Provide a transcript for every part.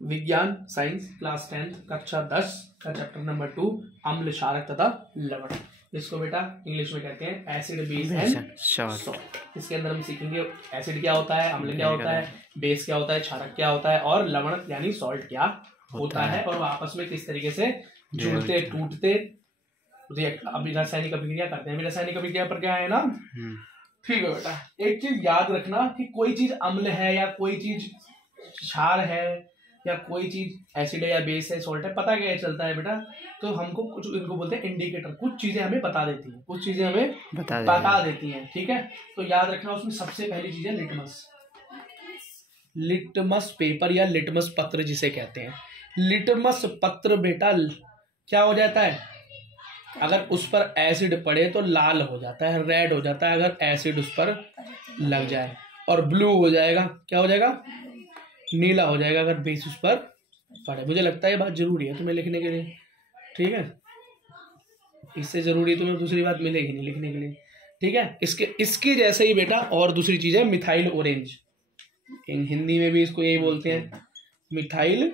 विज्ञान science class 10 कक्षा 10 का चैप्टर नंबर 2 अम्ल क्षारक तथा लवण, जिसको बेटा इंग्लिश में कहते हैं एसिड बेस एंड सॉल्ट। इसके अंदर हम सीखेंगे एसिड क्या होता है, अम्ल क्या होता है, बेस क्या होता है, क्षारक क्या होता है और लवण यानी सॉल्ट क्या होता है और आपस में किस तरीके से जुड़ते टूटते अभी रासायनिक अभिक्रिया करते हैं। रासायनिक अभिक्रिया पर क्या है ना, ठीक है बेटा। एक चीज याद रखना कि कोई चीज अम्ल है या कोई चीज क्षार है या कोई चीज एसिड है या बेस है सॉल्ट है, पता क्या चलता है बेटा, तो हमको कुछ इनको बोलते हैं इंडिकेटर। कुछ चीजें हमें बता देती हैं, कुछ चीजें हमें बता देती हैं, ठीक है। तो याद रखना उसमें सबसे पहली चीज है लिटमस। लिटमस पेपर या लिटमस पत्र जिसे कहते हैं। लिटमस पत्र बेटा क्या हो जाता है, अगर उस पर एसिड पड़े तो लाल हो जाता है, रेड हो जाता है अगर एसिड उस पर लग जाए, और ब्लू हो जाएगा, क्या हो जाएगा, नीला हो जाएगा अगर बेस उस पर पड़े। मुझे लगता है ये बात जरूरी है तुम्हें लिखने के लिए, ठीक है। इससे जरूरी तुम्हें दूसरी बात मिलेगी नहीं लिखने के लिए, ठीक है। इसके जैसे ही बेटा और दूसरी चीज है मिथाइल ऑरेंज। हिंदी में भी इसको यही बोलते हैं, मिथाइल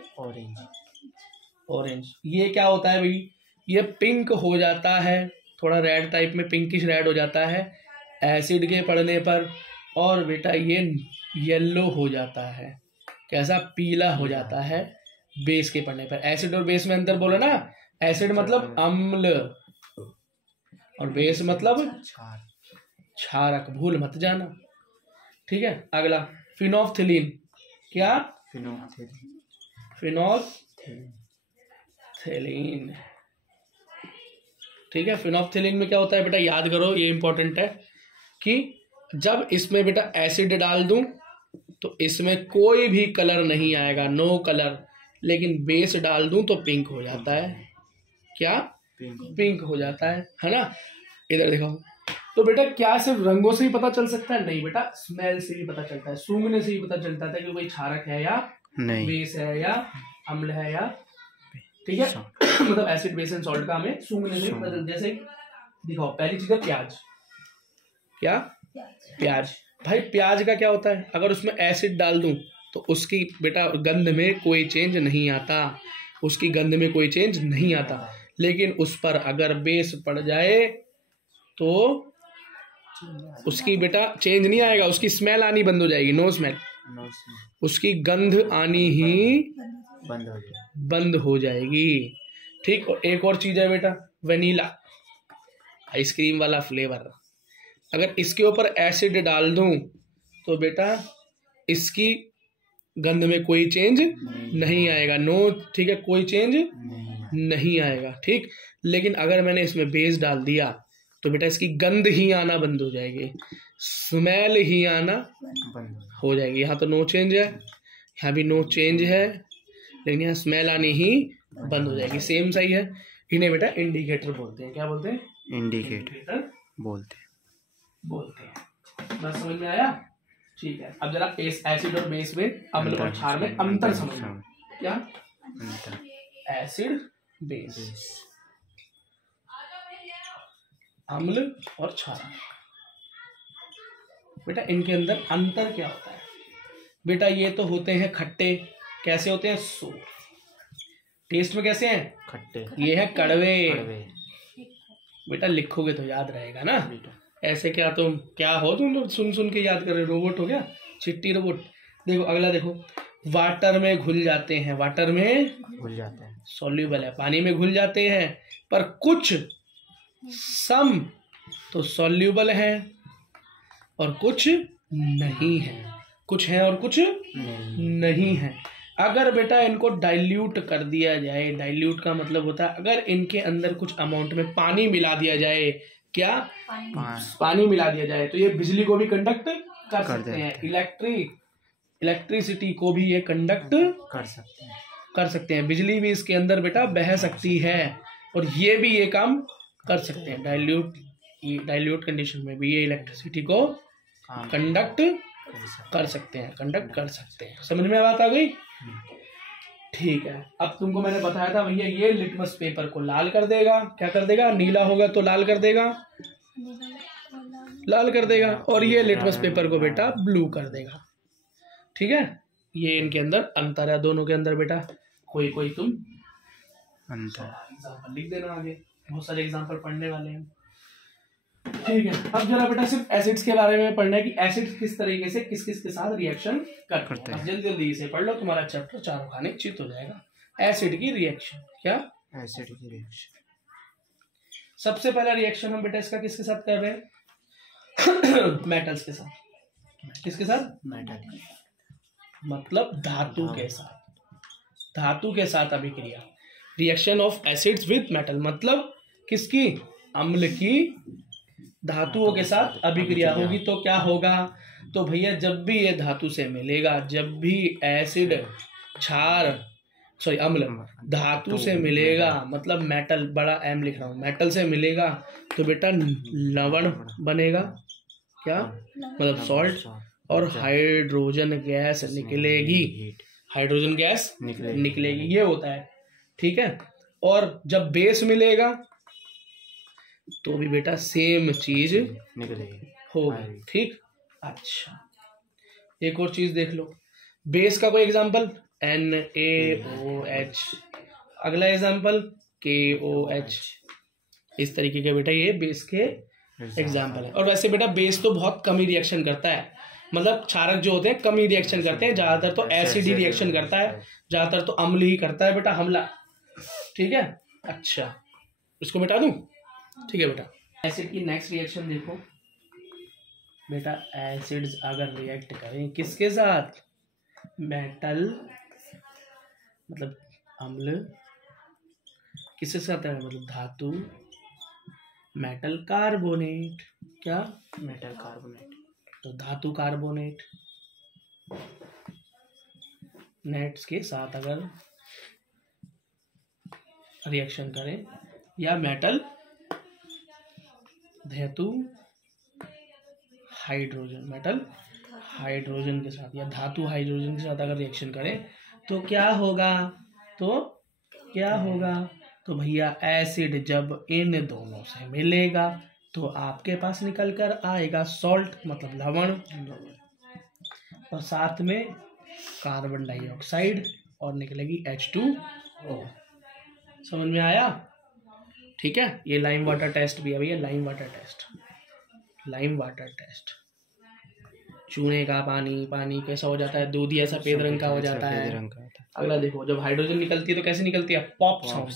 ऑरेंज। ये क्या होता है भाई, ये पिंक हो जाता है, थोड़ा रेड टाइप में पिंकिश रेड हो जाता है एसिड के पड़ने पर, और बेटा ये येलो हो जाता है, कैसा, पीला हो जाता है बेस के पड़ने पर। एसिड और बेस में अंतर बोलो ना, एसिड मतलब अम्ल और बेस मतलब क्षारक, भूल मत जाना, ठीक है। अगला फिनोल्फ्थेलिन। क्या, फिनोल्फ्थेलिन, ठीक है। फिनोल्फ्थेलिन में क्या होता है बेटा, याद करो, ये इंपॉर्टेंट है कि जब इसमें बेटा एसिड डाल दूं तो इसमें कोई भी कलर नहीं आएगा, नो कलर, लेकिन बेस डाल दूं तो पिंक हो जाता है। क्या, पिंक हो जाता है ना। इधर देखो, तो बेटा क्या सिर्फ रंगों से ही पता चल सकता है, नहीं बेटा, स्मेल से भी पता चलता है, सूंघने से ही पता चलता है कि कोई क्षारक है या नहीं, बेस है या अम्ल है या, ठीक है। मतलब एसिड बेस एंड सॉल्ट का हमें सूंघने से पता चलता है। जैसे दिखाओ, पहली चीज है प्याज। क्या, प्याज। भाई प्याज का क्या होता है, अगर उसमें एसिड डाल दूं तो उसकी बेटा गंध में कोई चेंज नहीं आता, उसकी गंध में कोई चेंज नहीं आता, लेकिन उस पर अगर बेस पड़ जाए तो उसकी बेटा चेंज नहीं आएगा, उसकी स्मेल आनी बंद हो जाएगी, नो स्मेल, उसकी गंध आनी ही बंद हो जाएगी, ठीक। और एक और चीज है बेटा, वनीला, आइसक्रीम वाला फ्लेवर। अगर इसके ऊपर एसिड डाल दूं तो बेटा इसकी गंध में कोई चेंज नहीं आएगा, नो, ठीक है, कोई चेंज नहीं आएगा, ठीक। लेकिन अगर मैंने इसमें बेस डाल दिया तो बेटा इसकी गंध ही आना बंद हो जाएगी, स्मेल ही आना हो जाएगी। यहाँ तो नो चेंज है, यहाँ भी नो चेंज है, लेकिन यहाँ स्मेल आनी ही बंद हो जाएगी। सेम सही है, इन्हें बेटा इंडिकेटर बोलते हैं। क्या बोलते हैं, इंडिकेटर बोलते हैं। बस समझ में आया, ठीक है। अब जरा एसिड और बेस में, अम्ल और क्षार में अंतर समझना। क्या, एसिड बेस, अम्ल और क्षार, बेटा इनके अंदर अंतर क्या होता है। बेटा ये तो होते हैं खट्टे, कैसे होते हैं, सोर, टेस्ट में कैसे हैं, खट्टे, ये है कड़वे। बेटा लिखोगे तो याद रहेगा ना, ऐसे क्या तुम क्या हो, तुम लोग सुन सुन के याद कर रहे, रोबोट हो गया, चिट्टी रोबोट। देखो अगला देखो, वाटर में घुल जाते हैं, वाटर में घुल जाते हैं, सॉल्यूबल है, पानी में घुल जाते हैं, पर कुछ सम तो सॉल्यूबल है और कुछ नहीं है, कुछ है और कुछ नहीं है। अगर बेटा इनको डाइल्यूट कर दिया जाए, डाइल्यूट का मतलब होता है अगर इनके अंदर कुछ अमाउंट में पानी मिला दिया जाए, क्या, पानी मिला दिया जाए, तो ये बिजली को भी कंडक्ट कर सकते हैं, इलेक्ट्रिसिटी को भी ये कंडक्ट कर सकते हैं, बिजली भी इसके अंदर बेटा बह सकती है, और ये भी ये काम कर सकते हैं। डाइल्यूट कंडीशन में भी ये इलेक्ट्रिसिटी को कंडक्ट कर सकते हैं, समझ में बात आ गई, ठीक है। अब तुमको मैंने बताया था भैया ये लिटमस पेपर को लाल कर देगा, क्या कर देगा, नीला होगा तो लाल कर देगा, और ये लिटमस पेपर को बेटा ब्लू कर देगा, ठीक है। ये इनके अंदर अंतर है दोनों के अंदर बेटा। कोई कोई तुम अंतर एग्जाम्पल लिख देना, आगे बहुत सारे एग्जाम्पल पढ़ने वाले हैं। ठीक है, अब जरा बेटा सिर्फ एसिड्स के बारे में पढ़ना है कि एसिड्स किस तरीके से किस किस के साथ रिएक्शन करते हैं। जल्दी जल्दी इसे पढ़ लो, तुम्हारा चैप्टर चारों खाने चित हो जाएगा। एसिड की रिएक्शन, क्या एसिड की रिएक्शन। सबसे पहला रिएक्शन हम बेटा इसका किसके साथ कर रहे हैं? मेटल्स के साथ। किसके साथ? मेटल, मतलब धातु के साथ। धातु के साथ अभिक्रिया, reaction of acids with metal, मतलब किसकी? अम्ल की धातुओं के साथ अभिक्रिया होगी। तो क्या होगा? तो भैया जब भी ये धातु से मिलेगा, जब भी एसिड क्षार सॉरी अम्ल धातु से मिलेगा, मतलब मेटल, बड़ा एम लिख रहा हूं, मेटल से मिलेगा तो बेटा लवण बनेगा। क्या? मतलब सॉल्ट, और हाइड्रोजन गैस निकलेगी। हाइड्रोजन गैस निकलेगी, ये होता है। ठीक है, और जब बेस मिलेगा तो भी बेटा सेम चीज होगी। ठीक, अच्छा एक और चीज देख लो, बेस का कोई एग्जांपल NaOH, अगला एग्जांपल KOH। इस तरीके के बेटा ये बेस के एग्जांपल है। और वैसे बेटा बेस तो बहुत कम ही रिएक्शन करता है, मतलब क्षारक जो होते हैं कम ही रिएक्शन करते हैं, ज्यादातर तो एसिड ही रिएक्शन करता है, ज्यादातर तो अम्ल ही करता है बेटा, हमला। ठीक है, अच्छा इसको मिटा दूं? ठीक है बेटा, एसिड की नेक्स्ट रिएक्शन देखो बेटा। एसिड्स अगर रिएक्ट करें किसके साथ? मेटल, मतलब अम्ल, किसके साथ है? मतलब धातु, मेटल कार्बोनेट। क्या? मेटल कार्बोनेट, तो धातु कार्बोनेट नेट्स के साथ अगर रिएक्शन करें, या मेटल धातु हाइड्रोजन, मेटल हाइड्रोजन के साथ या धातु हाइड्रोजन के साथ अगर रिएक्शन करें तो क्या होगा? तो क्या होगा? तो भैया एसिड जब इन दोनों से मिलेगा तो आपके पास निकल कर आएगा सॉल्ट, मतलब लवण, और साथ में कार्बन डाइऑक्साइड, और निकलेगी H2O। समझ में आया? ठीक है, ये लाइम वाटर टेस्ट भी है भैया, lime water taste. Lime water taste, चूने का पानी, पानी कैसा हो जाता है? दूधिया सफेद रंग का हो जाता है। अगला देखो, जब हाइड्रोजन निकलती है तो कैसे निकलती है? पॉप साउंड,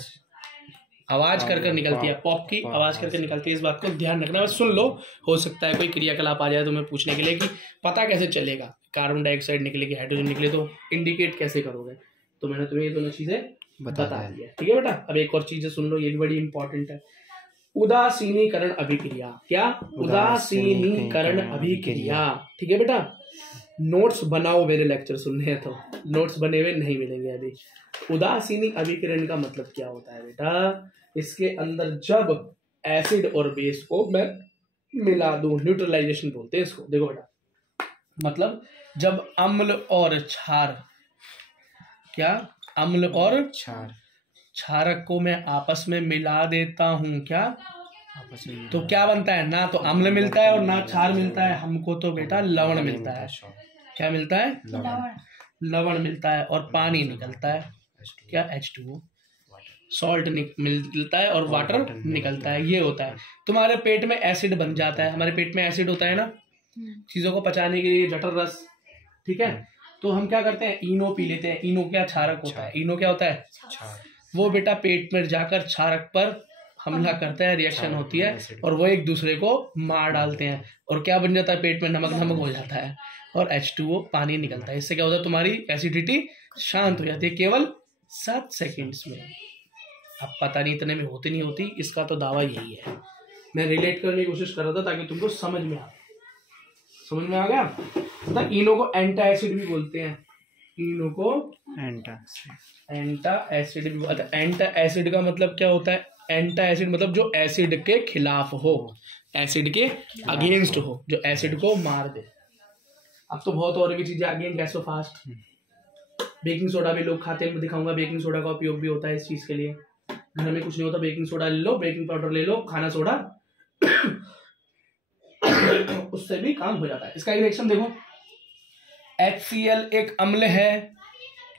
आवाज कर कर निकलती है, पॉप की आवाज करके निकलती है। इस बात को ध्यान रखना, बस सुन लो, हो सकता है कोई क्रियाकलाप आ जाए तुम्हें पूछने के लिए कि पता कैसे चलेगा कार्बन डाइऑक्साइड निकलेगी, हाइड्रोजन निकले, तो इंडिकेट कैसे करोगे। तो मैंने तुम्हें ये दोनों चीजें बता दिया। ठीक है बेटा, अब एक और चीजें सुन लो, ये भी बड़ी इंपॉर्टेंट है। उदासीनीकरण अभिक्रिया। क्या? उदासीनीकरण अभिक्रिया। ठीक है बेटा, नोट्स बनाओ, मेरे लेक्चर सुनने हैं तो नोट्स बने हुए नहीं मिलेंगे अभी। उदासीनी अभिकरण का मतलब क्या होता है बेटा? इसके अंदर जब एसिड और बेस को मैं मिला दूं, न्यूट्रलाइजेशन बोलते हैं इसको। देखो बेटा, मतलब जब अम्ल और क्षार, क्या? अम्ल और क्षारक को मैं आपस में मिला देता हूं, क्या आपस में, तो क्या बनता है? ना तो अम्ल मिलता है और ना क्षार मिलता है, हमको तो बेटा लवण मिलता है। क्या मिलता है? लवण मिलता है, और पानी निकलता है, क्या? H2O, सॉल्ट मिलता है और वाटर निकलता है। ये होता है। तुम्हारे पेट में एसिड बन जाता है, हमारे पेट में एसिड होता है ना, चीजों को पचाने के लिए, जठर रस। ठीक है, तो हम क्या करते हैं? इनो पी लेते हैं। इनो क्या? क्षारक होता है। इनो क्या होता है? वो बेटा पेट में जाकर क्षारक पर हमला करता है, रिएक्शन होती है, और वो एक दूसरे को मार डालते हैं, और क्या बन जाता है? पेट में नमक नमक हो जाता है, और H2O पानी निकलता है। इससे क्या होता है? तुम्हारी एसिडिटी शांत हो जाती है केवल 7 सेकेंड्स में। अब पता नहीं इतने में होती नहीं होती, इसका तो दावा यही है। मैं रिलेट करने की कोशिश कर रहा था ताकि तुमको समझ में आ, समझ में आ गया? मतलब इनो को एंटा एसिड भी बोलते हैं, इनो को एंटा एसिड भी। एंटा एसिड का मतलब क्या होता है? एंटा एसिड मतलब जो एसिड के खिलाफ हो, एसिड के अगेंस्ट हो, जो एसिड को मार दे। अब तो बहुत और भी चीजें आ गई हैं, गैसो फास्ट। बेकिंग सोडा भी लोग खाते हैं, मैं दिखाऊंगा। बेकिंग सोडा का उपयोग भी होता है इस चीज के लिए। घर में कुछ नहीं होता, बेकिंग सोडा ले लो, बेकिंग पाउडर ले लो, खाना सोडा, उससे भी काम हो जाता है। इसका रिएक्शन देखो, HCl एक अम्ल है,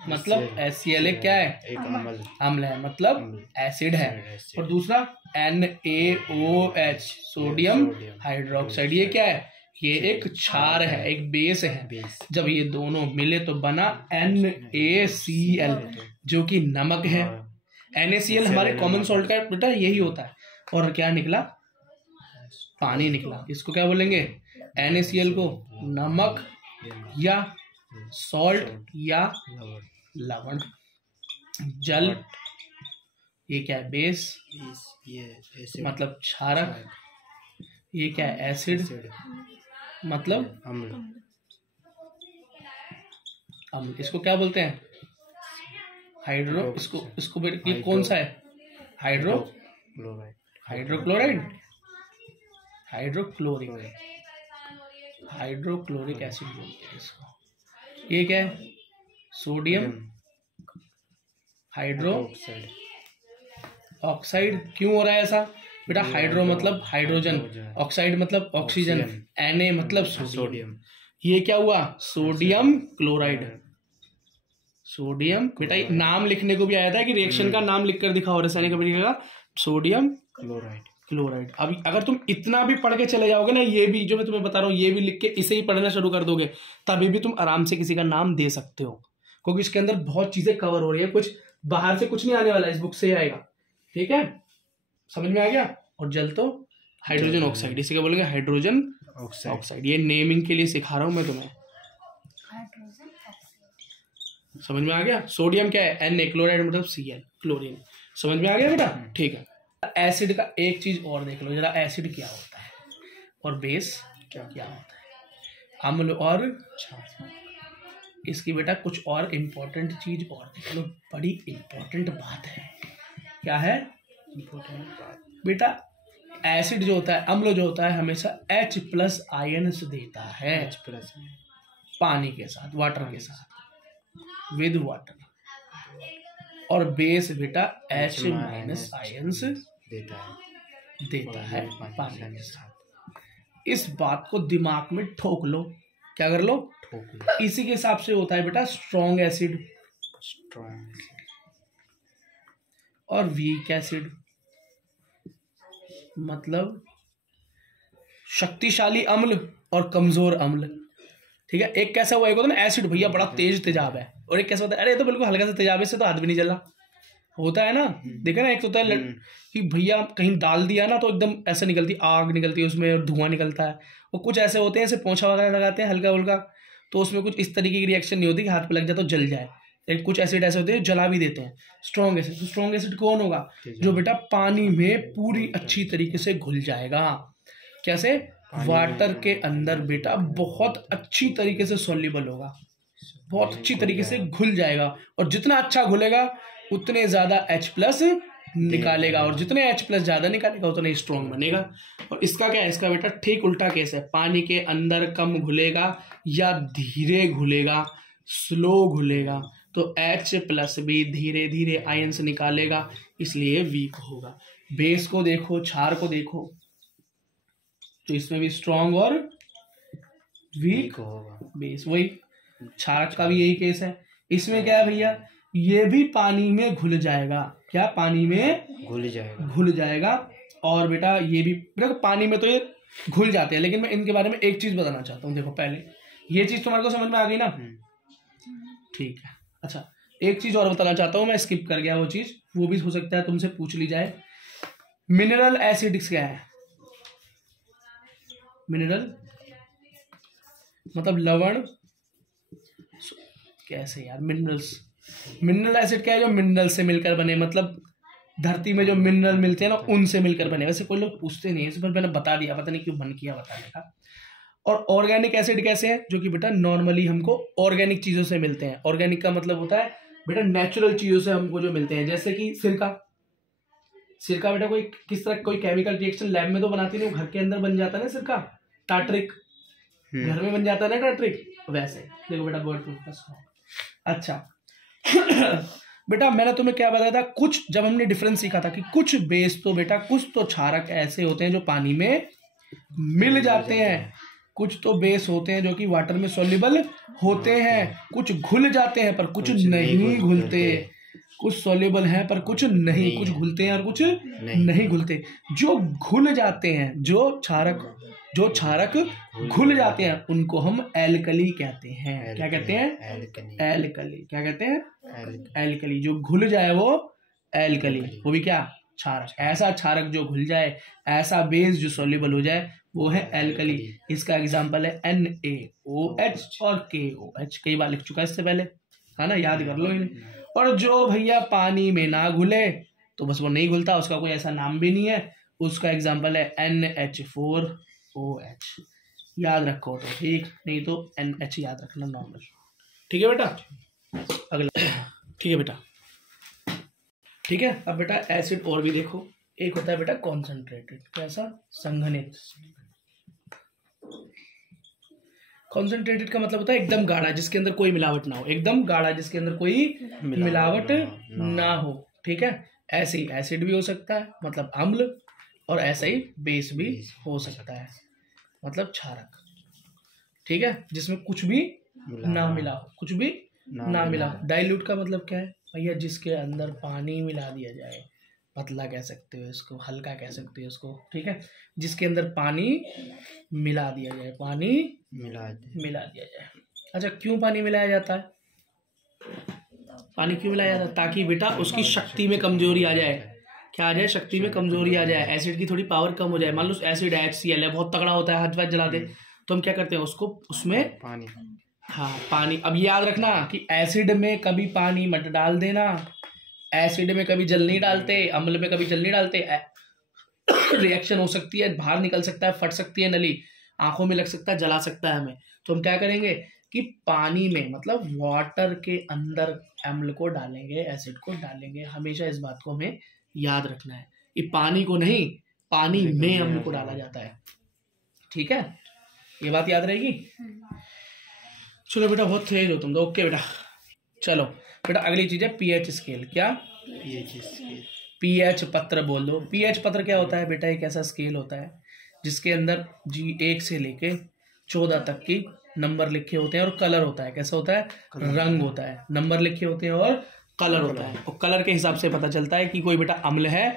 मतलब HCl एक क्या है, एक अम्ल, अम्ल है, मतलब एसिड है। और दूसरा NaOH सोडियम हाइड्रोक्साइड, ये क्या है, ये एक क्षार है, एक बेस है। जब ये दोनों मिले तो बना NaCl जो कि नमक है। NaCl हमारे कॉमन सॉल्ट का बेटा यही होता है। और क्या निकला, पानी निकला। इसको क्या बोलेंगे, NaCl को नमक या सॉल्ट या लवण। जल ये क्या है, बेस, ये मतलब क्षारक। ये क्या है, एसिड, मतलब अम्ल। अम्ल। इसको क्या बोलते हैं, हाइड्रो। इसको ये कौन सा है, हाइड्रोक्लोराइड, हाइड्रोक्लोरिक एसिड बोलते हैं इसको। ये क्या है, सोडियम हाइड्रो ऑक्साइड। क्यों हो रहा है ऐसा बेटा, हाइड्रो मतलब हाइड्रोजन, ऑक्साइड मतलब ऑक्सीजन, Na मतलब सोडियम। ये क्या हुआ, सोडियम क्लोराइड। सोडियम बेटा नाम लिखने को भी आया था कि रिएक्शन का नाम लिखकर दिखाओ, रासायनिक अभिक्रिया का, सोडियम क्लोराइड। अब अगर तुम इतना भी पढ़ के चले जाओगे ना, ये भी जो मैं तुम्हें बता रहा हूँ ये भी लिख के इसे ही पढ़ना शुरू कर दोगे, तभी भी तुम आराम से किसी का नाम दे सकते हो, क्योंकि इसके अंदर बहुत चीजें कवर हो रही है। कुछ बाहर से कुछ नहीं आने वाला, इस बुक से ही आएगा। ठीक है, समझ में आ गया। और जल तो हाइड्रोजन ऑक्साइड, इसे क्या बोलेंगे, हाइड्रोजन ऑक्साइड। ये नेमिंग के लिए सिखा रहा हूं मैं तुम्हें, समझ में आ गया। सोडियम क्या है, Na, क्लोराइड मतलब Cl, क्लोरीन। समझ में आ गया बेटा, ठीक है। एसिड का एक चीज और देख लो जरा, एसिड क्या होता है और बेस क्या होता है, अम्ल और क्षार। इसकी बेटा कुछ और इम्पोर्टेंट चीज और देख लो, बड़ी इम्पोर्टेंट बात है। क्या है इम्पोर्टेंट बात बेटा, एसिड जो होता है, अम्ल जो होता है, हमेशा H+ आयन्स देता है, H+ पानी के साथ, वाटर के साथ, विद वाटर। और बेस बेटा H- आयन्स देता है पानी के साथ। इस बात को दिमाग में ठोक लो, क्या कर लो, ठोक लो। इसी के हिसाब से होता है बेटा स्ट्रॉन्ग एसिड और वीक एसिड, मतलब शक्तिशाली अम्ल और कमजोर अम्ल। ठीक है, एक कैसा हुआ, एक होता है ना एसिड भैया बड़ा तेज तेजाब है, और एक कैसा होता है, अरे ये तो बिल्कुल हल्का सा तेजाब है, इससे तो हाथ भी नहीं जला, होता है ना। देखा ना, एक तो होता है कि भैया कहीं डाल दिया ना तो एकदम ऐसे निकलती आग निकलती है उसमें, और धुआं निकलता है। और कुछ ऐसे होते हैं ऐसे पोंछा वगैरह लगाते हैं हल्का हल्का, तो उसमें कुछ इस तरीके की रिएक्शन नहीं होती कि हाथ पे लग जाए तो जल जाए। एक कुछ एसिड ऐसे होते हैं जला भी देते हैं। स्ट्रॉन्ग एसिड, तो स्ट्रॉन्ग एसिड कौन होगा, जो बेटा पानी में पूरी अच्छी तरीके से घुल जाएगा। कैसे, वाटर के अंदर बेटा बहुत अच्छी तरीके से सॉल्युबल होगा, बहुत अच्छी तरीके से घुल जाएगा। और जितना अच्छा घुलेगा उतने ज्यादा H+ निकालेगा, और जितने H+ ज्यादा निकालेगा उतना ही स्ट्रॉन्ग बनेगा। और इसका क्या है, इसका बेटा ठीक उल्टा केस है, पानी के अंदर कम घुलेगा या धीरे घुलेगा, स्लो घुलेगा, तो H+ भी धीरे धीरे आयंस निकालेगा, इसलिए वीक होगा। बेस को देखो, क्षार को देखो, तो इसमें भी स्ट्रॉन्ग और वीक होगा बेस, वही क्षारक का भी यही केस है। इसमें क्या है भैया, ये भी पानी में घुल जाएगा, क्या पानी में घुल जाएगा। और बेटा ये भी बेटा पानी में तो ये घुल जाते हैं, लेकिन मैं इनके बारे में एक चीज बताना चाहता हूँ। देखो पहले ये चीज तुम्हारे को समझ में आ गई ना, ठीक है। अच्छा एक चीज और बताना चाहता हूँ, मैं स्किप कर गया वो चीज, वो भी हो सकता है तुमसे पूछ ली जाए। मिनरल एसिड्स क्या है, मिनरल मतलब लवण, कैसे यार, मिनरल एसिड क्या है, जो मिनरल से मिलकर बने, मतलब धरती में जो मिनरल मिलते हैं ना उनसे मिलकर बने। वैसे कोई लोग पूछते नहीं है, इस पर मैंने बता दिया, पता नहीं क्यों मन किया बताने का। और ऑर्गेनिक एसिड कैसे हैं, जो कि बेटा नॉर्मली हमको ऑर्गेनिक चीजों से मिलते हैं। ऑर्गेनिक का मतलब होता है बेटा नेचुरल चीजों से हमको जो मिलते हैं, जैसे कि सिरका बेटा कोई किस तरह कोई केमिकल रिएक्शन लैब में तो बनाती नहीं, घर के अंदर बन जाता है ना सिरका, टाट्रिक घर में बन जाता है ना टाट्रिक, वैसे देखो बेटा गॉड प्रूफ। अच्छा बेटा मैंने तुम्हें क्या बताया था, कुछ जब हमने डिफरेंस सीखा था कि कुछ बेस तो बेटा कुछ तो क्षारक ऐसे होते हैं जो पानी में मिल जाते हैं, कुछ तो बेस होते हैं जो कि वाटर में सॉल्युबल होते हैं, कुछ घुल जाते हैं पर कुछ नहीं घुलते, कुछ सॉल्युबल हैं पर कुछ नहीं, कुछ घुलते हैं और कुछ नहीं घुलते। जो घुल जाते हैं, जो क्षारक घुल जाते हैं उनको हम एल्कली कहते हैं। क्या कहते हैं? एल्कली। क्या कहते हैं? एल्कली। जो घुल जाए वो एल्कली, वो भी क्या? क्षारक। ऐसा क्षारक जो घुल जाए, ऐसा बेस जो सॉल्युबल हो जाए, वो है एल्कली। इसका एग्जांपल है NaOH और KOH। कई बार लिख चुका है इससे पहले, है ना, याद कर लो इन्हें। और जो भैया पानी में ना घुले तो बस वो नहीं घुलता, उसका कोई ऐसा नाम भी नहीं है, उसका एग्जांपल है NH4OH। याद रखो तो ठीक, नहीं तो NH याद रखना नॉर्मल। ठीक है बेटा? अगला। ठीक है बेटा, ठीक है। अब बेटा एसिड और भी देखो, एक होता है बेटा कॉन्सेंट्रेटेड। कैसा? संघनित। कॉन्सेंट्रेटेड का मतलब होता है एकदम गाढ़ा, जिसके अंदर कोई मिलावट ना हो, एकदम गाढ़ा जिसके अंदर कोई मिलावट ना हो। ठीक है। ऐसे ही एसिड भी हो सकता है, मतलब अम्ल, और ऐसा ही बेस भी हो सकता है, मतलब क्षारक। ठीक है, जिसमें कुछ भी ना मिला हो, कुछ भी ना मिला हो। डाइल्यूट का मतलब क्या है भैया? जिसके अंदर पानी मिला दिया जाए, पतला कह सकते हो इसको, हल्का कह सकते हो इसको। ठीक है, जिसके अंदर पानी मिला दिया जाए, पानी मिला दिया जाए। अच्छा, क्यों पानी मिलाया जाता है? पानी क्यों मिलाया जाता है? ताकि बेटा उसकी शक्ति में कमजोरी आ जाए। क्या आ जाए? शक्ति में कमजोरी आ जाए, एसिड की थोड़ी पावर कम हो जाए। मान लो एसिड HCl है, बहुत तगड़ा होता है, हाथ वाथ जला दे, तो हम क्या करते हैं उसको, उसमें पानी, हाँ पानी। अब याद रखना कि एसिड में कभी पानी मत डाल देना, एसिड में कभी जल नहीं डालते, अम्ल में कभी जल नहीं डालते। रिएक्शन हो सकती है, बाहर निकल सकता है, फट सकती है नली, आंखों में लग सकता है, जला सकता है हमें। तो हम क्या करेंगे कि पानी में, मतलब वाटर के अंदर अम्ल को डालेंगे, एसिड को डालेंगे। हमेशा इस बात को हमें याद रखना है, ये पानी को नहीं, पानी में अम्ल को डाला जाता है। ठीक है, ये बात याद रहेगी। चलो बेटा, बहुत तेज हो तुम तो। ओके बेटा, चलो बेटा अगली चीज है पीएच स्केल। क्या? पीएच पत्र बोल दो। पीएच पत्र क्या होता है बेटा? एक ऐसा स्केल होता है जिसके अंदर G1 से लेके 14 तक की नंबर लिखे होते हैं और कलर होता है। कैसा होता है? रंग होता है, नंबर लिखे होते हैं और कलर होता है। और कलर के हिसाब से पता चलता है कि कोई बेटा अम्ल है,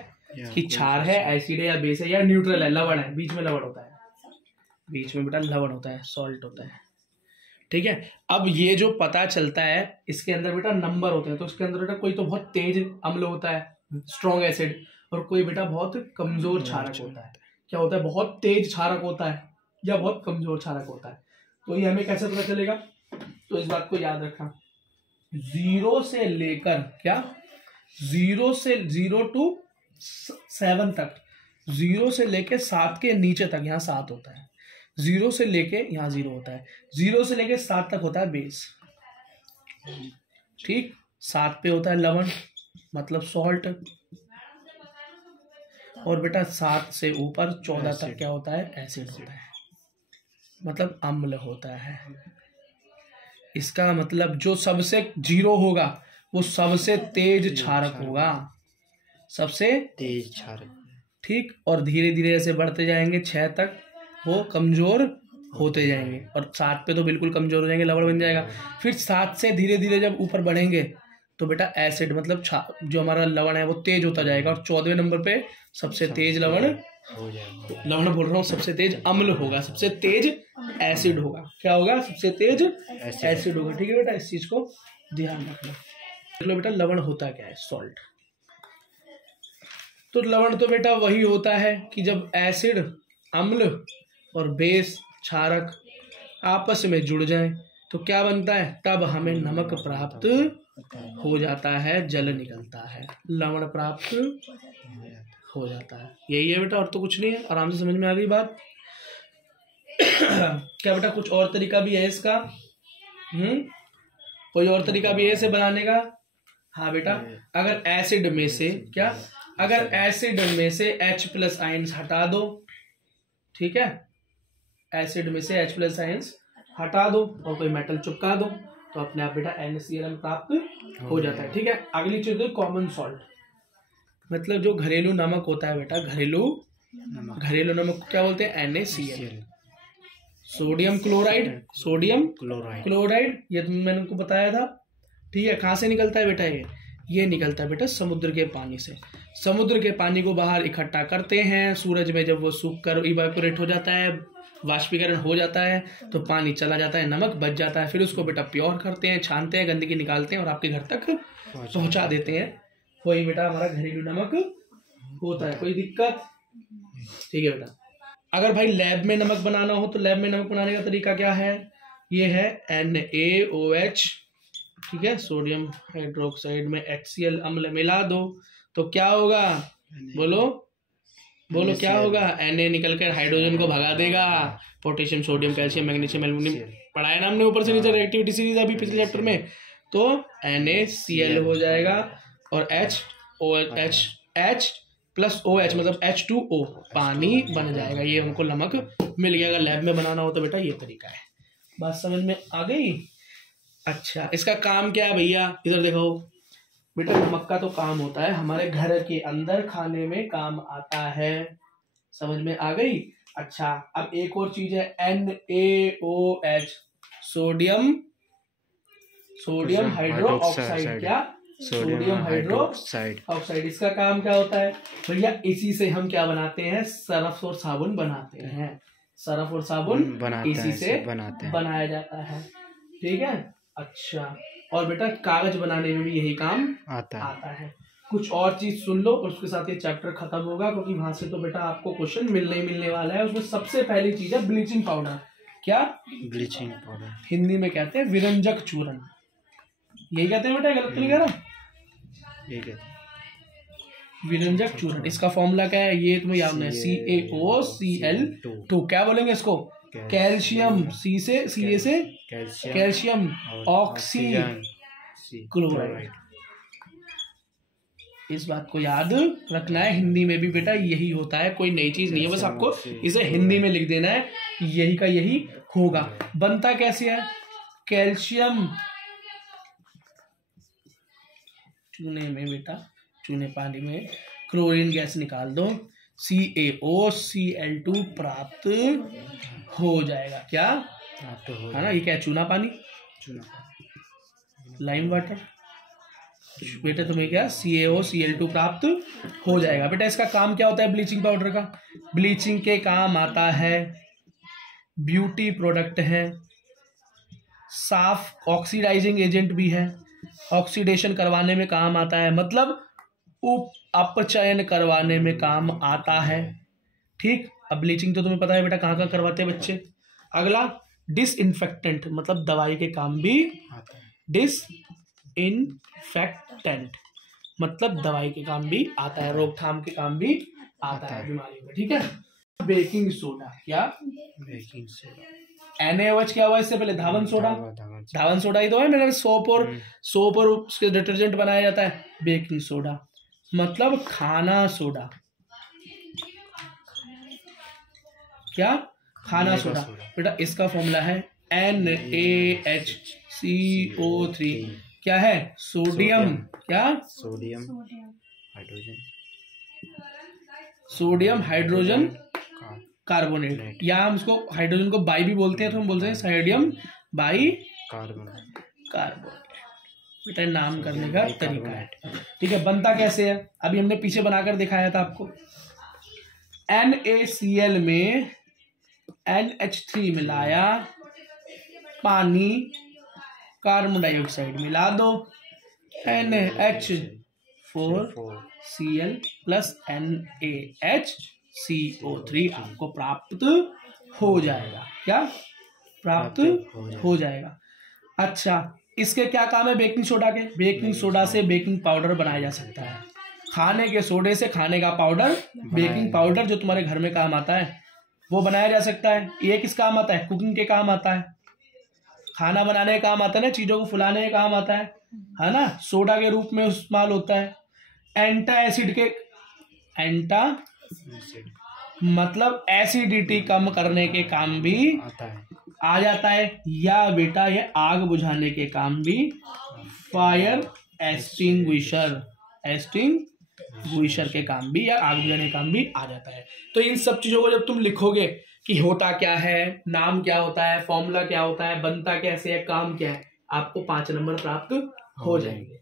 कि क्षार है, एसिड है या बेस है या न्यूट्रल है, लवण है। बीच में लवण होता है, बीच में बेटा लवण होता है, सॉल्ट होता है। ठीक है, अब ये जो पता चलता है, इसके अंदर बेटा नंबर होते हैं। तो इसके अंदर बेटा कोई तो बहुत तेज अम्ल होता है, स्ट्रॉन्ग एसिड, और कोई बेटा बहुत कमजोर क्षारक होता है। क्या होता है? बहुत तेज क्षारक होता है या बहुत कमजोर क्षारक होता है। तो ये हमें कैसे पता चलेगा? तो इस बात को याद रखना, 0 से लेकर, क्या 0 to 7 तक, 0 से लेके 7 के नीचे तक, यहाँ 7 होता है, 0 से लेके यहाँ 0 होता है, 0 से लेके 7 तक होता है बेस। ठीक, 7 पे होता है लवण, मतलब सॉल्ट, और बेटा 7 से ऊपर 14 तक क्या होता है? एसिड होता है, मतलब अम्ल होता है। इसका मतलब जो सबसे 0 होगा वो सबसे तेज क्षारक होगा, सबसे तेज क्षारक। ठीक, और धीरे धीरे ऐसे बढ़ते जाएंगे 6 तक, वो कमजोर होते जाएंगे, और 7 पे तो बिल्कुल कमजोर हो जाएंगे, लवण बन जाएगा। फिर 7 से धीरे धीरे जब ऊपर बढ़ेंगे तो बेटा एसिड, मतलब जो हमारा लवण है वो तेज होता जाएगा, और 14वें नंबर पे सबसे तेज लवण हो जाएगा। लवण बोल रहा हूँ, सबसे तेज अम्ल होगा, सबसे तेज एसिड होगा। क्या होगा? सबसे तेज एसिड होगा। ठीक है बेटा, इस चीज को ध्यान रखना। देख लो बेटा, लवण होता क्या है? सॉल्ट। तो लवण तो बेटा वही होता है कि जब एसिड, अम्ल और बेस, क्षारक आपस में जुड़ जाएं तो क्या बनता है? तब हमें नमक प्राप्त हो जाता है, जल निकलता है, लवण प्राप्त हो जाता है। यही है बेटा, और तो कुछ नहीं है। आराम से समझ में आ गई बात? क्या बेटा कुछ और तरीका भी है इसका? कोई और तरीका भी है इसे बनाने का? हाँ बेटा, अगर एसिड में से, क्या, अगर एसिड में से H+ आयंस हटा दो, ठीक है, एसिड में से H+ आयंस हटा दो और कोई मेटल चिपका दो, तो अपने आप बेटा NaCl प्राप्त हो जाता है। ठीक है, अगली चीज है कॉमन सॉल्ट, मतलब जो घरेलू नमक होता है बेटा, घरेलू नमक क्या बोलते हैं? NaCl। Sodium chloride, sodium chloride. Chloride, ये तो मैंने उनको बताया था। ठीक है, कहाँ से निकलता है बेटा? ये निकलता है बेटा समुद्र के पानी से। समुद्र के पानी को बाहर इकट्ठा करते हैं, सूरज में जब वो सूख कर इवापोरेट हो जाता है, वाष्पीकरण हो जाता है, तो पानी चला जाता है, नमक बच जाता है। फिर उसको बेटा प्योर करते हैं, छानते हैं, गंदगी निकालते हैं और आपके घर तक पहुंचा देते हैं। वही बेटा हमारा घरेलू नमक होता है। कोई दिक्कत? ठीक है बेटा। अगर भाई लैब में नमक बनाना हो तो लैब में नमक बनाने का तरीका क्या है? ये है NaOH, ठीक है, सोडियम हाइड्रोक्साइड में HCl अम्ल मिला दो तो क्या होगा? बोलो बोलो क्या होगा? Na निकल कर हाइड्रोजन को भगा देगा। Potassium, sodium, calcium, magnesium, aluminium पढ़ाया ना हमने ऊपर से नीचे रिएक्टिविटी सीरीज अभी पिछले चैप्टर में। तो NaCl हो जाएगा और H प्लस OH मतलब H2O पानी बन जाएगा। ये हमको नमक मिल गया। अगर लैब में बनाना हो तो बेटा ये तरीका है। बात समझ में आ गई? अच्छा, इसका काम क्या है भैया? इधर देखो बेटा, नमक का तो काम होता है हमारे घर के अंदर खाने में काम आता है। समझ में आ गई? अच्छा, अब एक और चीज है NaOH, सोडियम हाइड्रो ऑक्साइड। क्या? Sodium hydro oxide. इसका काम क्या होता है भैया? इसी से हम क्या बनाते हैं? सरफ और साबुन बनाते हैं। सरफ और साबुन इसी से बनाया जाता है। ठीक है। अच्छा, और बेटा कागज बनाने में भी यही काम आता है। कुछ और चीज सुन लो और उसके साथ ये चैप्टर खत्म होगा, क्योंकि वहां से तो बेटा आपको क्वेश्चन मिलने वाला है। उसमें सबसे पहली चीज है ब्लीचिंग पाउडर। क्या? ब्लीचिंग पाउडर हिंदी में कहते हैं विरंजक चूर्ण। यही कहते हैं बेटा, गलत तो नहीं कह रहा? विरंजक चूर्ण। इसका फॉर्मूला क्या है? ये तुम्हें याद नहीं? CaCl2। क्या बोलेंगे इसको? कैल्शियम, Ca से कैल्शियम ऑक्सी क्लोराइड। इस बात को याद रखना है। हिंदी में भी बेटा यही होता है, कोई नई चीज नहीं है, बस आपको इसे हिंदी में लिख देना है। यही का यही होगा। बनता कैसे है? कैल्शियम चूने में बेटा, चूने पानी में क्लोरीन गैस निकाल दो, CaOCl2 प्राप्त हो जाएगा। क्या है ना? ये क्या है? चूना पानी, लाइम वाटर। बेटा तुम्हें क्या? CaOCl2 प्राप्त हो जाएगा। बेटा इसका काम क्या होता है ब्लीचिंग पाउडर का? ब्लीचिंग के काम आता है, ब्यूटी प्रोडक्ट है, साफ ऑक्सीडाइजिंग एजेंट भी है, ऑक्सीडेशन करवाने में काम आता है, मतलब अपचयन करवाने में काम आता है। ठीक। अब ब्लीचिंग तो तुम्हें पता है बेटा कहाँ कहाँ करवाते हैं बच्चे। अगला डिसइंफेक्टेंट, मतलब दवाई के काम भी आता है। डिसइंफेक्टेंट मतलब दवाई के काम भी आता है, रोकथाम के काम भी आता है बीमारी में। ठीक है। Baking soda. क्या? Baking soda. NaOH क्या हुआ इससे पहले? धावन सोडा। धावन सोडा ही तो है। मैंने सोप और उसके डिटर्जेंट बनाया जाता है। बेकिंग सोडा मतलब खाना सोडा। क्या? खाना सोडा। बेटा इसका फॉर्मूला है NaHCO3। क्या है? सोडियम। क्या? सोडियम हाइड्रोजन कार्बोनेट, या हम उसको हाइड्रोजन को बाई भी बोलते हैं, तो हम बोलते हैं सोडियम बाई कार्बोनेट। बेटा नाम करने का तरीका है। ठीक है। बनता कैसे है? अभी हमने पीछे बनाकर दिखाया था आपको। NaCl में NH3 मिलाया, पानी, कार्बन डाइऑक्साइड मिला दो, NaH4Cl प्लस NaHCO3 आपको प्राप्त हो जाएगा। क्या प्राप्त हो जाएगा? अच्छा, इसके क्या काम है बेकिंग सोडा के? बेकिंग सोडा से बेकिंग पाउडर बनाया जा सकता है। खाने के सोडे से खाने का पाउडर, बेकिंग पाउडर जो तुम्हारे घर में काम आता है वो बनाया जा सकता है। ये किस काम आता है? कुकिंग के काम आता है, खाना बनाने का काम आता है ना, चीजों को फुलाने का काम आता है ना। सोडा के रूप में इस्तेमाल होता है। एंटा एसिड के, एंटा मतलब एसिडिटी कम करने के काम भी आ जाता है, या बेटा ये आग बुझाने के काम भी, फायर एक्सटिंग्विशर गुइशर के काम भी या आग बुझाने के काम भी आ जाता है। तो इन सब चीजों को जब तुम लिखोगे कि होता क्या है, नाम क्या होता है, फॉर्मूला क्या होता है, बनता कैसे है, काम क्या है, आपको 5 नंबर प्राप्त हो जाएंगे।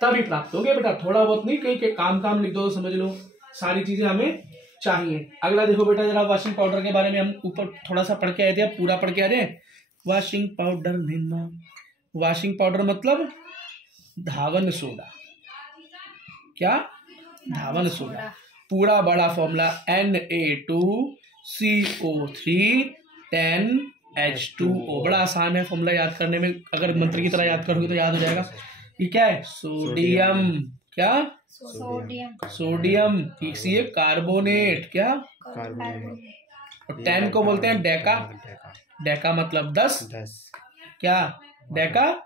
तभी प्राप्त हो गया बेटा, थोड़ा बहुत नहीं, कहीं काम लिख दो तो समझ लो, सारी चीजें हमें चाहिए। अगला देखो बेटा जरा, वॉशिंग पाउडर के बारे में हम ऊपर थोड़ा सा पढ़ के आए थे, पूरा पढ़ के आ जाए। वॉशिंग पाउडर लेना, वॉशिंग पाउडर मतलब धावन सोडा, क्या, धावन सोडा, पूरा बड़ा फॉर्मूला Na2CO3 10H2O। बड़ा आसान है फॉर्मूला याद करने में, अगर मंत्र की तरह याद करोगे तो याद हो जाएगा। ये क्या है, सोडियम, क्या, सोडियम, इसी कार्बोनेट, क्या, और 10 को बोलते हैं डेका, डेका मतलब 10, क्या, डेका,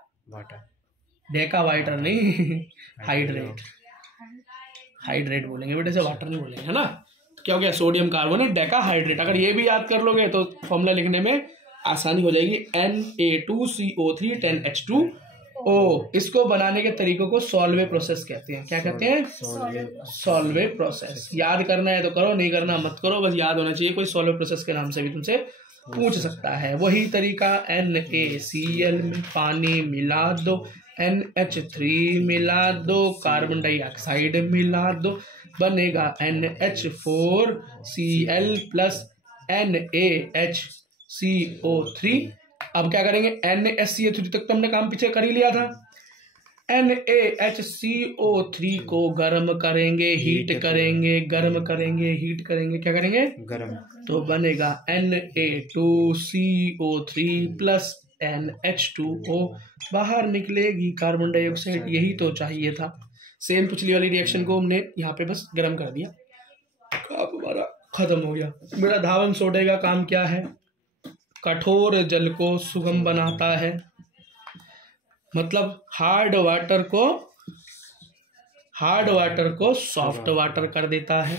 डेका वाटर नहीं, हाइड्रेट, हाइड्रेट बोलेंगे बेटे से, वाटर नहीं बोलेंगे, है ना। तो क्या हो गया, सोडियम कार्बोनेट डेका हाइड्रेट। अगर ये भी याद कर लोगे तो फॉर्मूला लिखने में आसानी हो जाएगी। Na2CO3 10H2O। इसको बनाने के तरीकों को सॉल्वे प्रोसेस कहते हैं। क्या कहते हैं, सॉल्वे प्रोसेस। याद करना है तो करो, नहीं करना मत करो, बस याद होना चाहिए। कोई सॉल्वे प्रोसेस के नाम से भी तुमसे पूछ सकता है। वही तरीका NaCl में पानी मिला दो, NH3 मिला दो, कार्बन डाइऑक्साइड मिला दो, बनेगा NH4Cl प्लस NaHCO3। अब क्या करेंगे, NaHCO3 तक तो हमने काम पीछे कर ही लिया था। NaHCO3 को गर्म करेंगे, हीट करेंगे, गर्म करेंगे, हीट करेंगे, क्या करेंगे, गर्म, तो बनेगा Na2CO3 प्लस NH2O। बाहर निकलेगी कार्बन डाइऑक्साइड, यही तो चाहिए था। सेम पिछली वाली रिएक्शन को हमने यहाँ पे बस गर्म कर दिया, काम हमारा खत्म हो गया। मेरा धावन सोडे का काम क्या है, कठोर जल को सुगम बनाता है, मतलब हार्ड वाटर को सॉफ्ट वाटर कर देता है।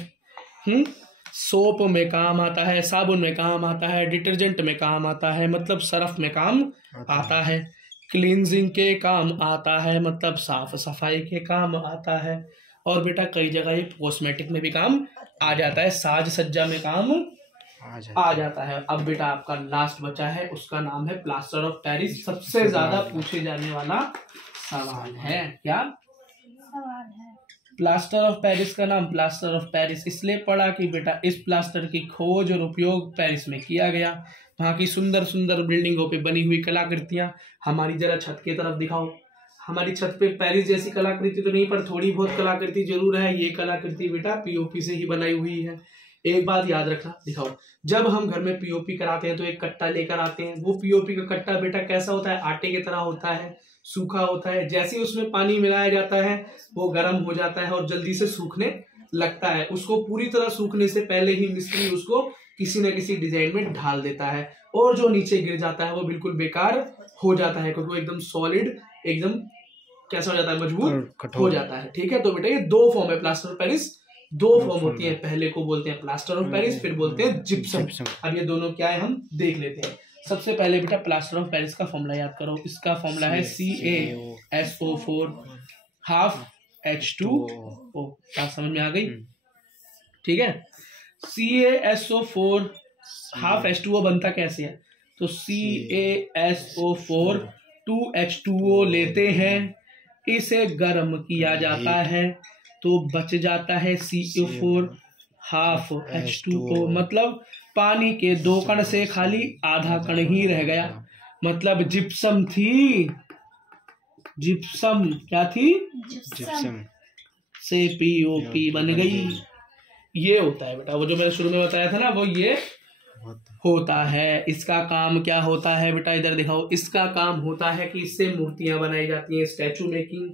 सोप में काम आता है, साबुन में काम आता है, डिटर्जेंट में काम आता है, मतलब सर्फ में काम आता है, क्लींजिंग के काम आता है, मतलब साफ सफाई के काम आता है, और बेटा कई जगह ये कॉस्मेटिक में भी काम आ जाता है, साज सज्जा में काम आ जाता है। अब बेटा आपका लास्ट बचा है, उसका नाम है प्लास्टर ऑफ पेरिस। सबसे ज्यादा पूछे जाने वाला सवाल है, क्या सवाल है, प्लास्टर ऑफ पेरिस का नाम प्लास्टर ऑफ पेरिस इसलिए पड़ा कि बेटा इस प्लास्टर की खोज और उपयोग पेरिस में किया गया। वहाँ की सुंदर सुंदर बिल्डिंगों पे बनी हुई कलाकृतियां, हमारी जरा छत की तरफ दिखाओ, हमारी छत पे पेरिस जैसी कलाकृति तो नहीं, पर थोड़ी बहुत कलाकृति जरूर है। ये कलाकृति बेटा पीओपी से ही बनाई हुई है। एक बात याद रखना, दिखाओ, जब हम घर में पीओपी कराते हैं तो एक कट्टा लेकर आते हैं। वो पीओपी का कट्टा बेटा कैसा होता है, आटे की तरह होता है, सूखा होता है। जैसे ही उसमें पानी मिलाया जाता है वो गर्म हो जाता है और जल्दी से सूखने लगता है। उसको पूरी तरह सूखने से पहले ही मिस्त्री उसको किसी न किसी डिजाइन में ढाल देता है, और जो नीचे गिर जाता है वो बिल्कुल बेकार हो जाता है, क्योंकि वो एकदम सॉलिड, एकदम कैसा हो जाता है, मजबूत हो जाता है। ठीक है, तो बेटा ये दो फॉर्म है प्लास्टर ऑफ पेरिस, दो फॉर्म होती है। पहले को बोलते हैं प्लास्टर ऑफ पेरिस, फिर बोलते हैं जिप्सम। अब ये दोनों क्या है हम देख लेते हैं। सबसे पहले बेटा प्लास्टर ऑफ पेरिस का फॉर्मूला याद करो। इसका फॉर्मूला है CaSO4 हाफ H2O। क्या समझ में आ गई? ठीक है, CaSO4 हाफ H2O बनता कैसे है, तो CaSO4 2H2O लेते हैं, इसे गर्म किया जाता है तो बच जाता है CO4 हाफ H2O। मतलब पानी के 2 कण से खाली आधा कण ही रह गया, मतलब जिप्सम थी, जिप्सम क्या थी, जिप्सम से पीओपी बन गई। ये होता है बेटा, वो जो मैंने शुरू में बताया था ना, वो ये होता है। इसका काम क्या होता है बेटा, इधर दिखाओ। इसका काम होता है कि इससे मूर्तियां बनाई जाती हैं, स्टैचू मेकिंग,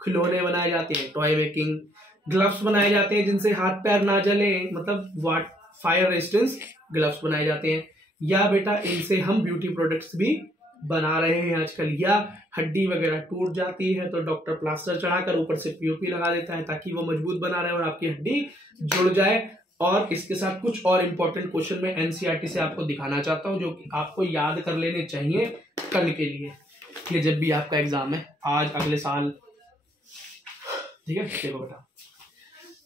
खिलौने बनाए जाते हैं, टॉय मेकिंग, ग्लव्स बनाए जाते हैं जिनसे हाथ पैर ना जले, मतलब फायर रेजिस्टेंस ग्लव्स बनाए जाते हैं, या बेटा इनसे हम ब्यूटी प्रोडक्ट्स भी बना रहे हैं आजकल। या हड्डी वगैरह टूट जाती है तो डॉक्टर प्लास्टर चढ़ाकर ऊपर से पीओपी लगा देता है ताकि वो मजबूत बना रहे और आपकी हड्डी जुड़ जाए। और इसके साथ कुछ और इंपॉर्टेंट क्वेश्चन मैं एनसीईआरटी से आपको दिखाना चाहता हूं, जो कि आपको याद कर लेने चाहिए कल के लिए, ये जब भी आपका एग्जाम है, आज अगले साल। ठीक है, देखो बेटा,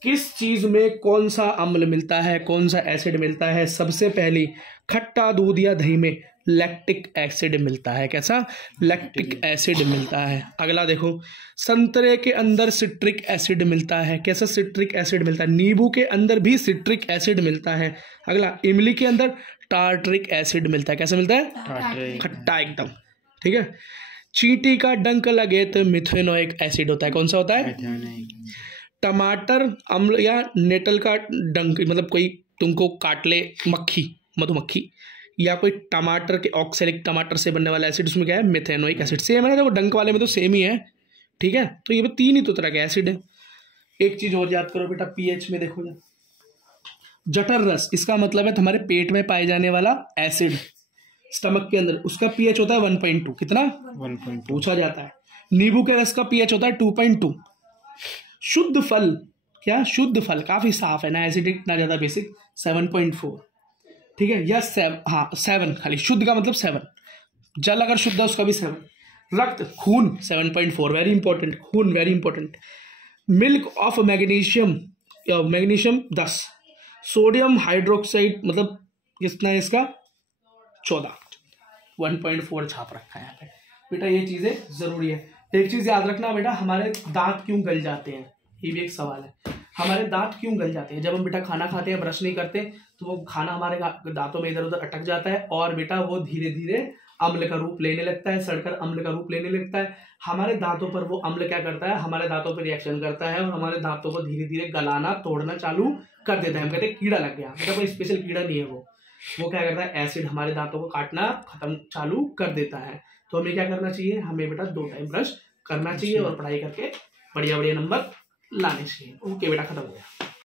किस चीज में कौन सा अम्ल मिलता है, कौन सा एसिड मिलता है? सबसे पहली खट्टा दूध या दही में लैक्टिक एसिड मिलता है। कैसा? लैक्टिक एसिड मिलता है। अगला देखो, संतरे के अंदर सिट्रिक एसिड मिलता है। कैसा सिट्रिक एसिड मिलता है? नींबू के अंदर भी सिट्रिक एसिड मिलता है। अगला, इमली के अंदर टार्टरिक एसिड मिलता है। कैसा मिलता है? खट्टा एकदम। ठीक है। चींटी का डंक लगे तो मिथेनोइक एसिड होता है। कौन सा होता है? टमाटर अम्ल या नेटल का डंक, मतलब कोई तुमको काट ले मक्खी, मधुमक्खी, या कोई टमाटर के ऑक्सैलिक टमाटर से बनने वाला एसिड, उसमें क्या है? Methanoic acid. सेम है ना, देखो डंक वाले में तो सेम ही है। ठीक है, तो ये 3 ही तो तरह के एसिड है। एक चीज और याद करो बेटा, पीएच में देखो, जठर रस, इसका मतलब है तुम्हारे पेट में पाए जाने वाला एसिड स्टमक के अंदर, उसका पीएच होता है 1.2। कितना? 1.2 पूछा जाता है। नींबू के रस का पीएच होता है 2.2। शुद्ध फल, क्या शुद्ध फल काफी साफ है ना, एसिडिक ना ज्यादा बेसिक, 7.4। ठीक है, या 7 खाली, शुद्ध का मतलब 7। जल अगर शुद्ध है उसका भी 7। रक्त, खून 7.4, वेरी इंपॉर्टेंट, खून very important. Milk of magnesium, magnesium 10। Sodium hydroxide मतलब कितना है इसका? 14। 1.4 छाप रखा है यहाँ पे बेटा। ये चीजें जरूरी है। एक चीज याद रखना बेटा, हमारे दांत क्यों गल जाते हैं, ये भी एक सवाल है। हमारे दांत क्यों गल जाते हैं? जब हम बेटा खाना खाते हैं, ब्रश नहीं करते, तो वो खाना हमारे दांतों में इधर उधर अटक जाता है और बेटा वो धीरे धीरे अम्ल का रूप लेने लगता है, सड़कर अम्ल का रूप लेने लगता है। हमारे दांतों पर वो अम्ल क्या करता है? हमारे दांतों पर रिएक्शन करता है और हमारे दांतों को धीरे धीरे गलाना, तोड़ना चालू कर देता है। हम कहते हैं कीड़ा लग गया, बेटा कोई स्पेशल कीड़ा नहीं है वो क्या करता है? एसिड हमारे दांतों को काटना खत्म चालू कर देता है। तो हमें क्या करना चाहिए? हमें बेटा 2 टाइम ब्रश करना चाहिए और पढ़ाई करके बढ़िया बढ़िया नंबर लाने चाहिए। ओके बेटा, खत्म हो गया।